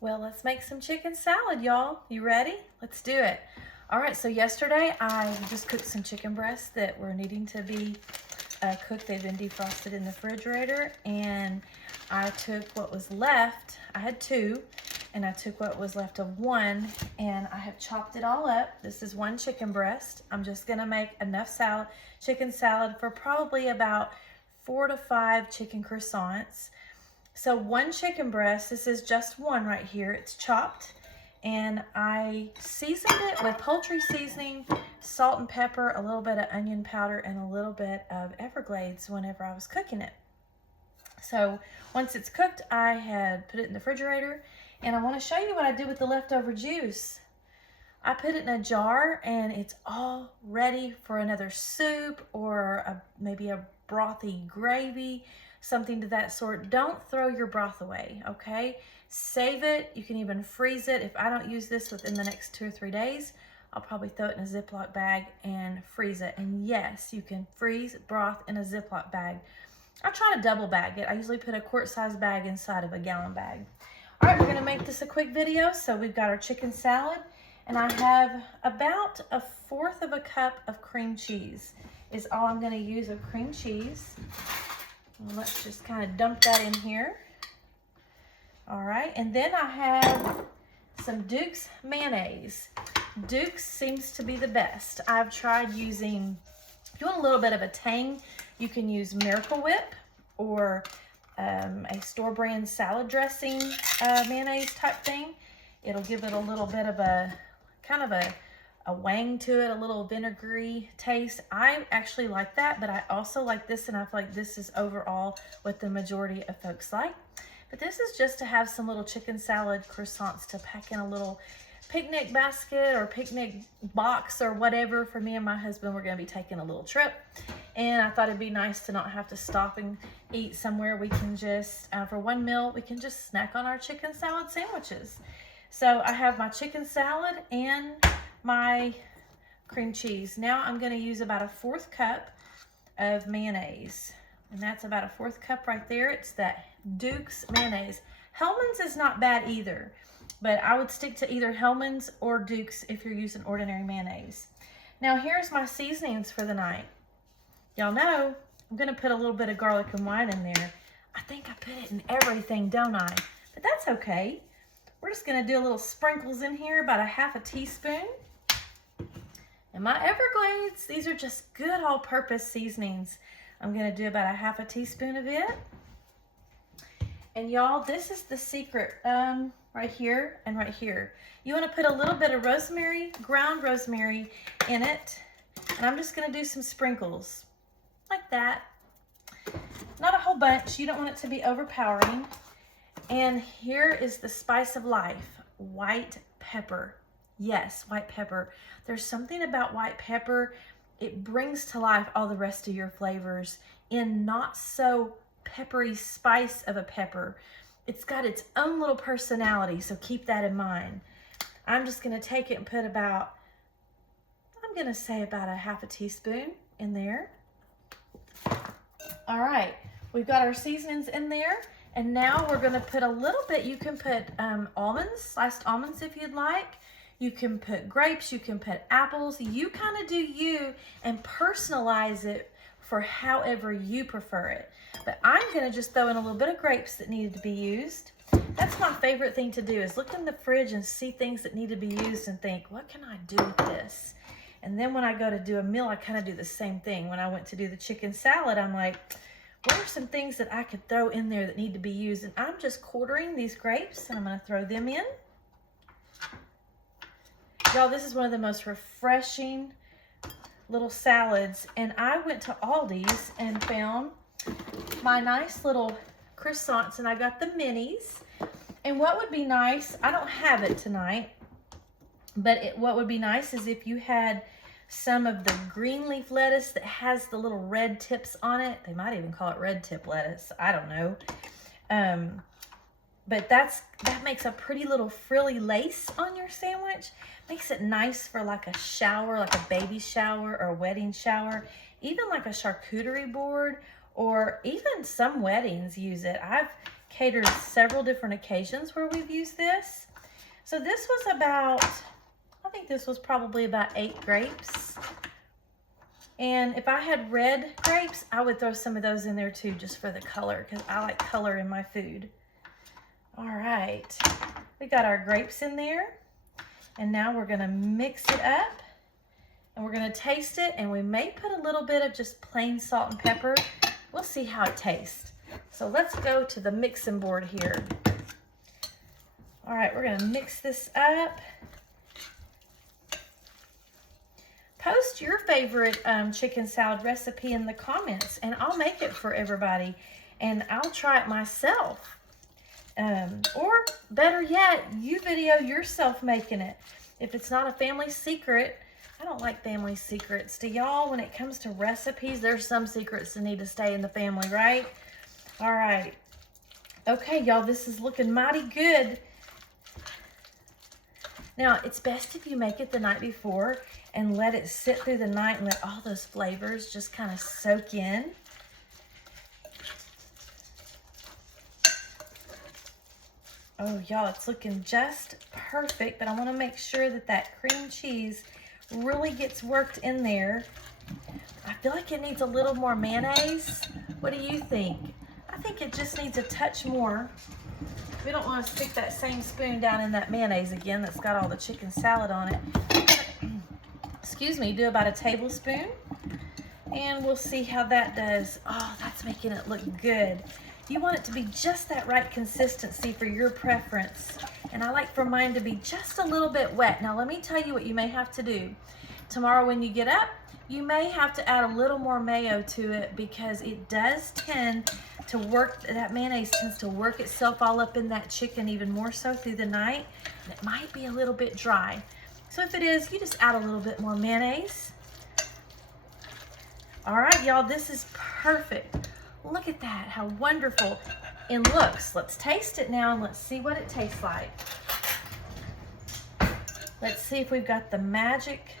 Well, let's make some chicken salad, y'all. You ready? Let's do it. All right, so yesterday I just cooked some chicken breasts that were needing to be cooked. They've been defrosted in the refrigerator, and I took what was left. I had two, and I took what was left of one, and I have chopped it all up. This is one chicken breast. I'm just gonna make enough chicken salad for probably about 4 to 5 chicken croissants. So one chicken breast, this is just one right here. It's chopped, and I seasoned it with poultry seasoning, salt and pepper, a little bit of onion powder, and a little bit of Everglades whenever I was cooking it. So once it's cooked, I had put it in the refrigerator, and I want to show you what I did with the leftover juice. I put it in a jar, and it's all ready for another soup or maybe a brothy gravy, something to that sort. Don't throw your broth away, okay? Save it. You can even freeze it. If I don't use this within the next 2 or 3 days, I'll probably throw it in a Ziploc bag and freeze it. And yes, you can freeze broth in a Ziploc bag. I try to double bag it. I usually put a quart-sized bag inside of a gallon bag. All right, we're gonna make this a quick video. So we've got our chicken salad, and I have about 1/4 of a cup of cream cheese is all I'm gonna use of cream cheese. Let's just kind of dump that in here. All right, and then I have some Duke's mayonnaise. Duke's seems to be the best. I've tried using, if you want a little bit of a tang, you can use Miracle Whip or a store brand salad dressing mayonnaise type thing. It'll give it a little bit of a kind of a wang to it, a little vinegary taste. I actually like that, but I also like this, and I feel like this is overall what the majority of folks like. But this is just to have some little chicken salad croissants to pack in a little picnic basket or picnic box or whatever. For me and my husband, we're gonna be taking a little trip, and I thought it'd be nice to not have to stop and eat somewhere. We can just, for one meal, we can just snack on our chicken salad sandwiches. So I have my chicken salad and my cream cheese. Now I'm going to use about 1/4 cup of mayonnaise, and that's about 1/4 cup right there. It's that Duke's mayonnaise. Hellmann's is not bad either, but I would stick to either Hellmann's or Duke's if you're using ordinary mayonnaise. Now here's my seasonings for the night. Y'all know I'm going to put a little bit of garlic and wine in there. I think I put it in everything, don't I? But that's okay. We're just going to do a little sprinkles in here, about 1/2 teaspoon. And my Everglades, these are just good all-purpose seasonings. I'm going to do about 1/2 teaspoon of it. And y'all, this is the secret right here and right here. You want to put a little bit of rosemary, ground rosemary in it. And I'm just going to do some sprinkles like that. Not a whole bunch. You don't want it to be overpowering. And here is the spice of life, white pepper. Yes, white pepper. There's something about white pepper. It brings to life all the rest of your flavors in not so peppery spice of a pepper. It's got its own little personality, so keep that in mind. I'm just going to take it and put about, I'm going to say about 1/2 teaspoon in there. All right, we've got our seasonings in there. And now we're going to put a little bit, you can put almonds, sliced almonds if you'd like. You can put grapes, you can put apples. You kind of do you and personalize it for however you prefer it. But I'm going to just throw in a little bit of grapes that needed to be used. That's my favorite thing to do, is look in the fridge and see things that need to be used and think, what can I do with this? And then when I go to do a meal, I kind of do the same thing. When I went to do the chicken salad, I'm like, what are some things that I could throw in there that need to be used? And I'm just quartering these grapes, and I'm going to throw them in. Y'all, this is one of the most refreshing little salads. And I went to Aldi's and found my nice little croissants, and I got the minis. And what would be nice, I don't have it tonight, but what would be nice is if you had some of the green leaf lettuce that has the little red tips on it. They might even call it red tip lettuce. I don't know. But that makes a pretty little frilly lace on your sandwich. Makes it nice for like a shower, like a baby shower or a wedding shower. Even like a charcuterie board, or even some weddings use it. I've catered several different occasions where we've used this. So this was about, I think this was probably about 8 grapes. And if I had red grapes, I would throw some of those in there too, just for the color, because I like color in my food. All right, we got our grapes in there. And now we're gonna mix it up and we're gonna taste it, and we may put a little bit of just plain salt and pepper. We'll see how it tastes. So let's go to the mixing board here. All right, we're gonna mix this up. Post your favorite chicken salad recipe in the comments, and I'll make it for everybody, and I'll try it myself. Or better yet, you video yourself making it. If it's not a family secret, I don't like family secrets. Do y'all, when it comes to recipes, there's some secrets that need to stay in the family, right? All right. Okay, y'all, this is looking mighty good. Now, it's best if you make it the night before and let it sit through the night and let all those flavors just kind of soak in. Oh, y'all, it's looking just perfect, but I want to make sure that that cream cheese really gets worked in there. I feel like it needs a little more mayonnaise. What do you think? I think it just needs a touch more. We don't want to stick that same spoon down in that mayonnaise again that's got all the chicken salad on it. Excuse me, do about a tablespoon, and we'll see how that does. Oh, that's making it look good. You want it to be just that right consistency for your preference. And I like for mine to be just a little bit wet. Now let me tell you what you may have to do. Tomorrow when you get up, you may have to add a little more mayo to it, because it does tend to work, that mayonnaise tends to work itself all up in that chicken even more so through the night. And it might be a little bit dry. So if it is, you just add a little bit more mayonnaise. All right, y'all, this is perfect. Look at that, how wonderful it looks. Let's taste it now and let's see what it tastes like. Let's see if we've got the magic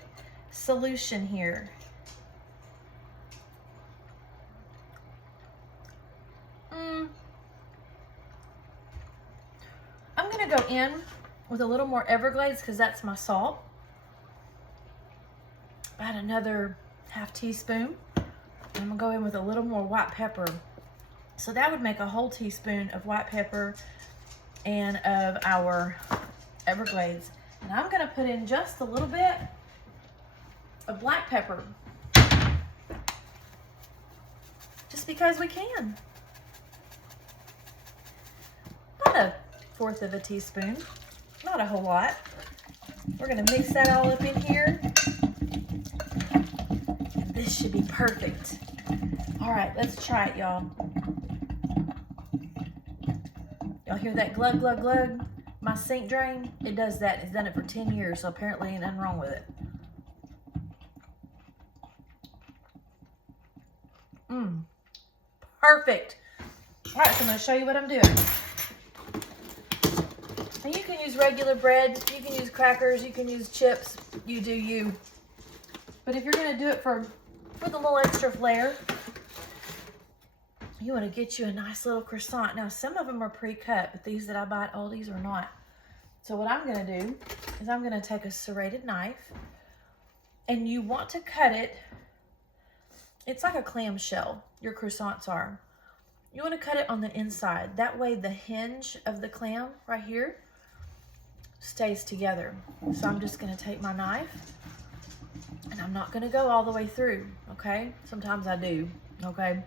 solution here. I'm gonna go in with a little more Everglades because that's my salt. About another ½ teaspoon. I'm gonna go in with a little more white pepper. So that would make a whole teaspoon of white pepper and of our Everglades. And I'm gonna put in just a little bit of black pepper. Just because we can. About 1/4 of a teaspoon, not a whole lot. We're gonna mix that all up in here. This should be perfect. All right, let's try it, y'all. Y'all hear that glug, glug, glug? My sink drain, it does that. It's done it for 10 years, so apparently ain't nothing wrong with it. Perfect. All right, so I'm gonna show you what I'm doing. And you can use regular bread, you can use crackers, you can use chips, you do you. But if you're gonna do it for the little extra flair, you wanna get you a nice little croissant. Now, some of them are pre-cut, but these that I buy at Aldi's are not. So what I'm gonna do is I'm gonna take a serrated knife, and you want to cut it, it's like a clamshell, your croissants are. You wanna cut it on the inside. That way the hinge of the clam right here stays together. So I'm just gonna take my knife, and I'm not gonna go all the way through, okay? Sometimes I do, okay?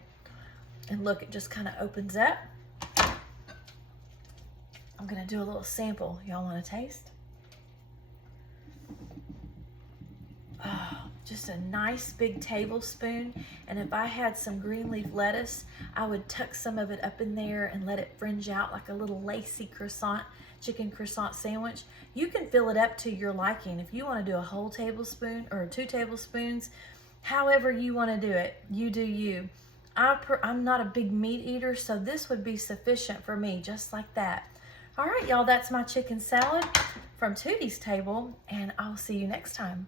And look, it just kind of opens up. I'm gonna do a little sample. Y'all wanna taste? Oh, just a nice big tablespoon. And if I had some green leaf lettuce, I would tuck some of it up in there and let it fringe out like a little lacy croissant, chicken croissant sandwich. You can fill it up to your liking. If you wanna do a whole tablespoon or 2 tablespoons, however you wanna do it, you do you. I'm not a big meat eater, so this would be sufficient for me, just like that. All right, y'all, that's my chicken salad from Tootie's table, and I'll see you next time.